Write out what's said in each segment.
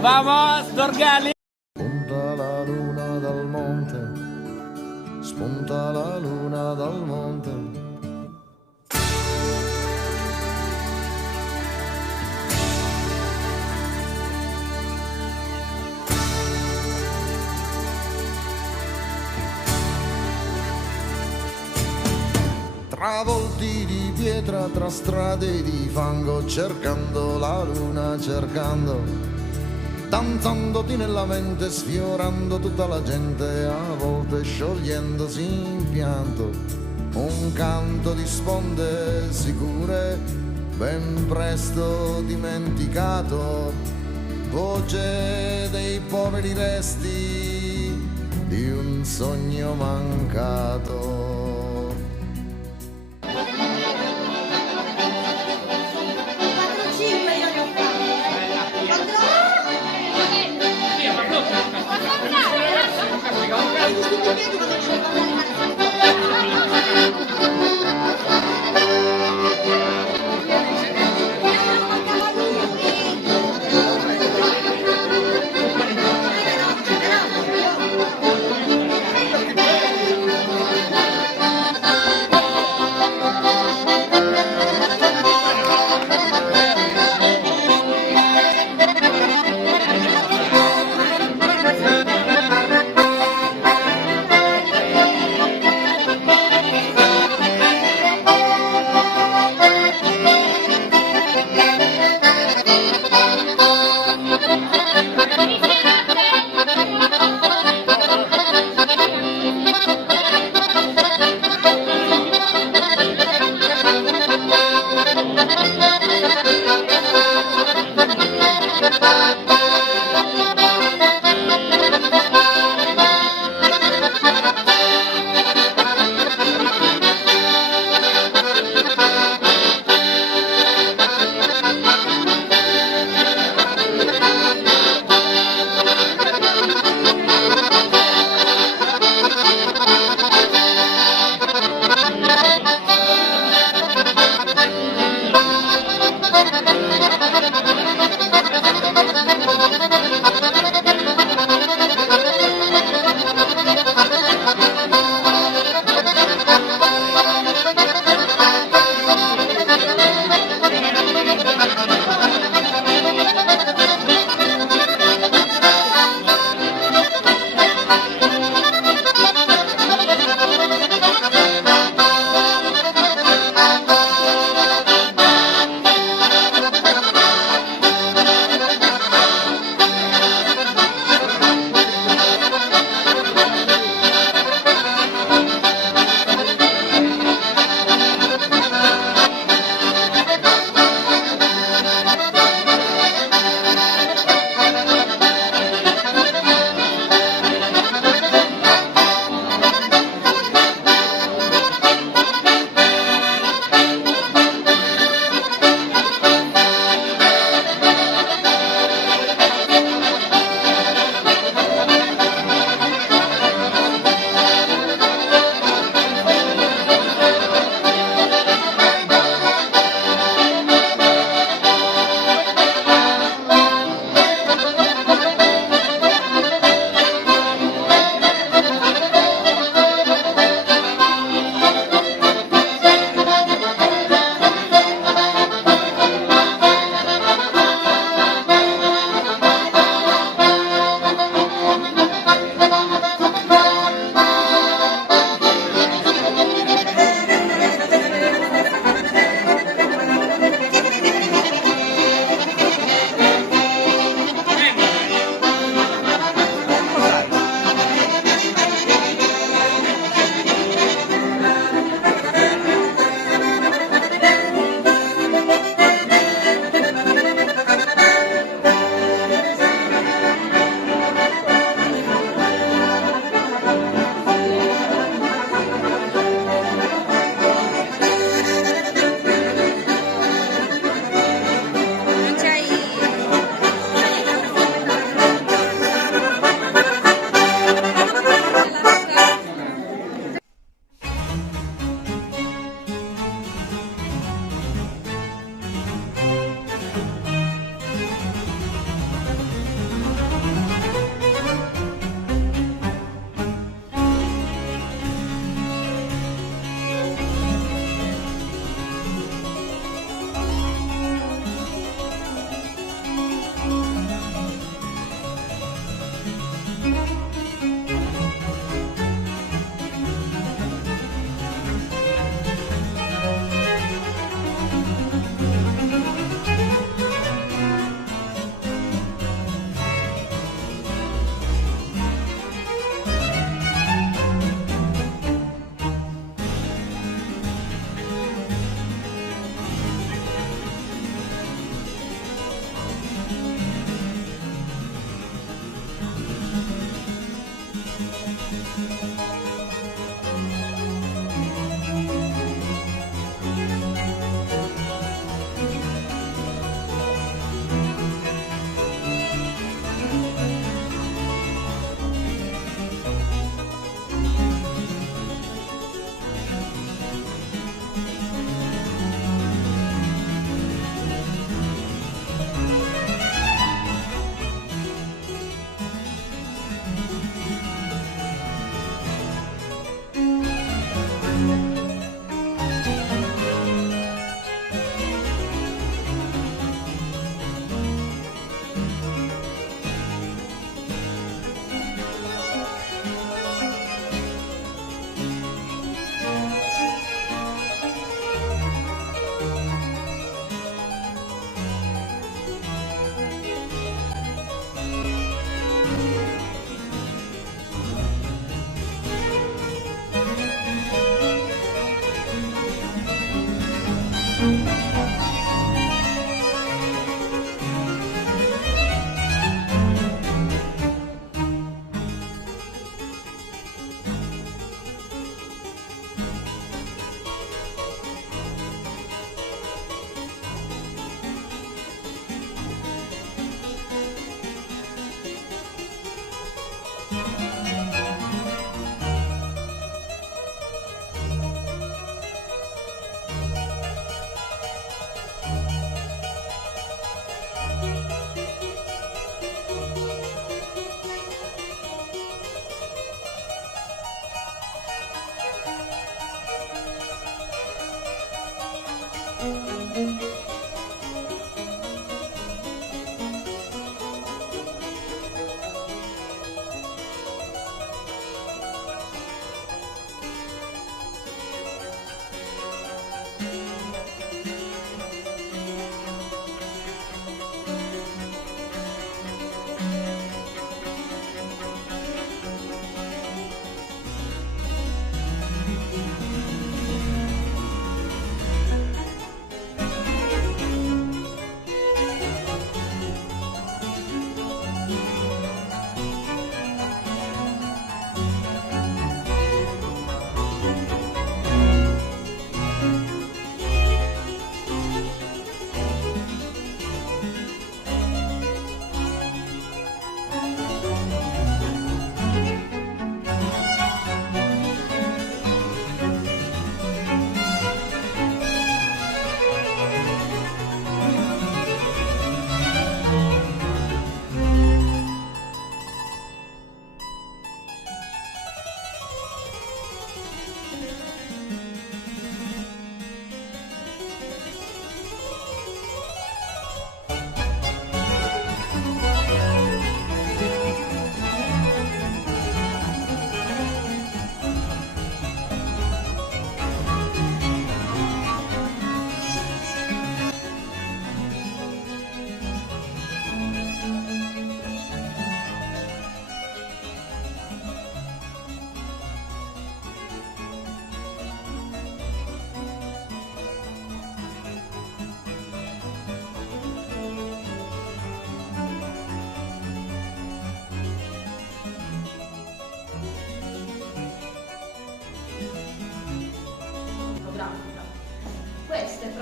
Vamos, Dorgali! Spunta la luna dal monte, spunta la luna dal monte. Tra volti di pietra, tra strade di fango, cercando la luna, cercando, danzandoti nella mente, sfiorando tutta la gente, a volte sciogliendosi in pianto. Un canto di sponde sicure, ben presto dimenticato, voce dei poveri resti di un sogno mancato.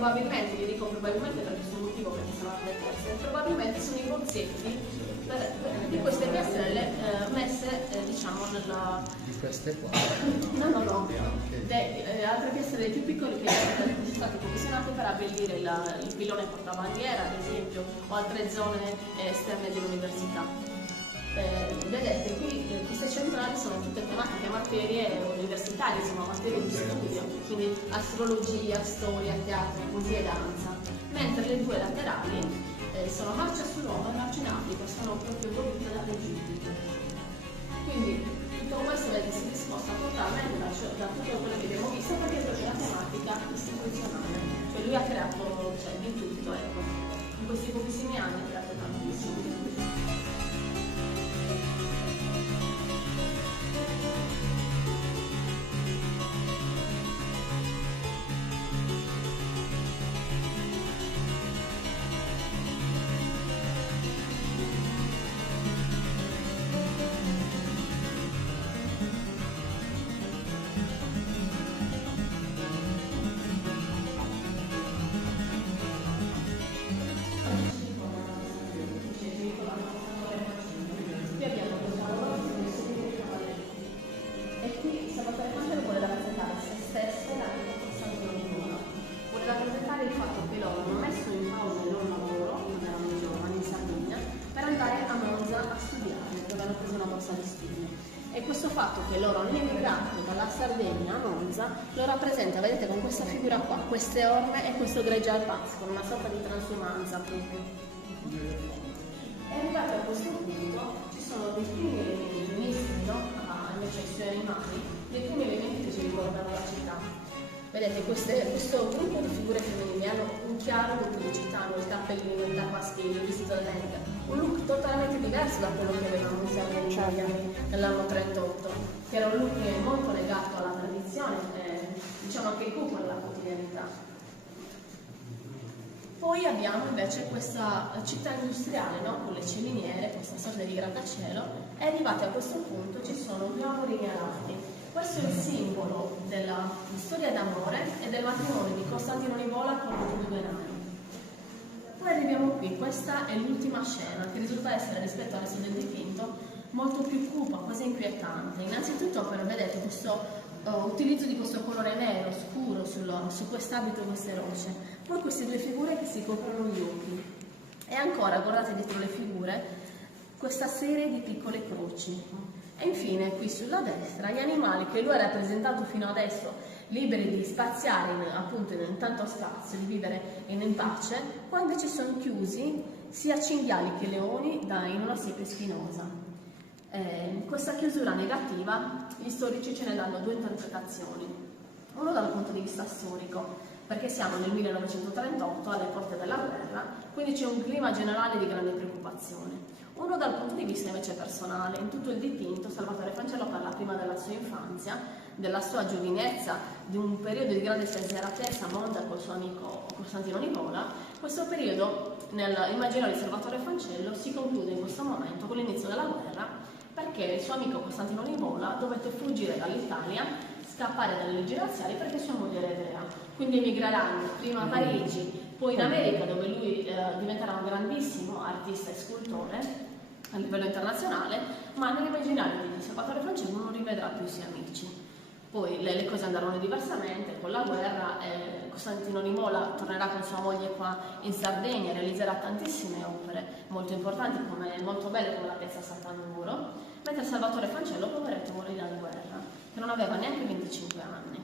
probabilmente, vi dico probabilmente perché sono un motivo perché sono le teste, probabilmente sono i bozzetti di queste piastrelle messe diciamo nella... Di queste qua? No. Altre piastrelle più piccole che sono state commissionate per abbellire il pilone portabandiera, ad esempio, o altre zone esterne dell'università. Vedete qui queste centrali sono tutte tematiche, materie universitarie, sono materie di studio, quindi astrologia, storia, teatro, poesia e danza, mentre le due laterali sono marcia sull'uomo e marcia in Africa, sono proprio volute dalle Giudi. Quindi tutto questo vedete si discosta totalmente da tutto quello che abbiamo visto perché è proprio la tematica istituzionale, cioè lui ha creato di tutto, ecco. In questi pochissimi anni ha creato tantissimo. E questo fatto che loro hanno emigrato dalla Sardegna a Monza lo rappresenta, vedete, con questa figura qua, queste orme e questo gregge al pascolo, una sorta di transumanza proprio. E arrivati a questo punto ci sono dei primi elementi misti, no? Invece ai suoi animali, dei primi elementi che ci ricordano la città. Vedete, questo gruppo di figure femminili hanno un chiaro look di città, hanno il cappellino, il tacquaschino, il vestito da tenda, un look totalmente diverso da quello che avevamo in Sardegna nell'anno 38, che era un look molto legato alla tradizione, diciamo che cupo nella quotidianità. Poi abbiamo invece questa città industriale, no? Con le ciminiere, questa sorta di grattacielo, e arrivati a questo punto ci sono due amorini alati. Questo è il simbolo della storia d'amore e del matrimonio di Costantino Nivola con Ludovico Einaudi. Poi arriviamo qui, questa è l'ultima scena, che risulta essere, rispetto al resto del dipinto, molto più cupa, quasi inquietante. Innanzitutto però vedete questo utilizzo di questo colore nero, scuro, su quest'abito e queste rocce. Poi queste due figure che si coprono gli occhi. E ancora, guardate dietro le figure, questa serie di piccole croci. E infine, qui sulla destra, gli animali che lui ha rappresentato fino adesso, liberi di spaziare appunto in tanto spazio, di vivere in pace, qua invece sono chiusi sia cinghiali che leoni in una siepe spinosa. Questa chiusura negativa, gli storici ce ne danno due interpretazioni. Uno dal punto di vista storico, perché siamo nel 1938, alle porte della guerra, quindi c'è un clima generale di grande preoccupazione. Uno dal punto di vista invece personale. In tutto il dipinto Salvatore Fancello parla prima della sua infanzia, della sua giovinezza, di un periodo di grande spensieratezza a Monza col suo amico Costantino Nivola. Questo periodo nell'immaginario di Salvatore Fancello si conclude in questo momento con l'inizio della guerra, perché il suo amico Costantino Nivola dovette fuggire dall'Italia, scappare dalle leggi razziali perché sua moglie era ebrea. Quindi emigreranno prima a Parigi, poi in America, dove lui diventerà un grandissimo artista e scultore a livello internazionale, ma nell'immaginario di Salvatore Fancello non rivedrà più i suoi amici. Poi le cose andarono diversamente con la guerra, Costantino Nivola tornerà con sua moglie qua in Sardegna, realizzerà tantissime opere molto importanti, molto belle come la piazza Sant'Angelo, mentre Salvatore Fancello, poveretto, morì dalla guerra, che non aveva neanche 25 anni.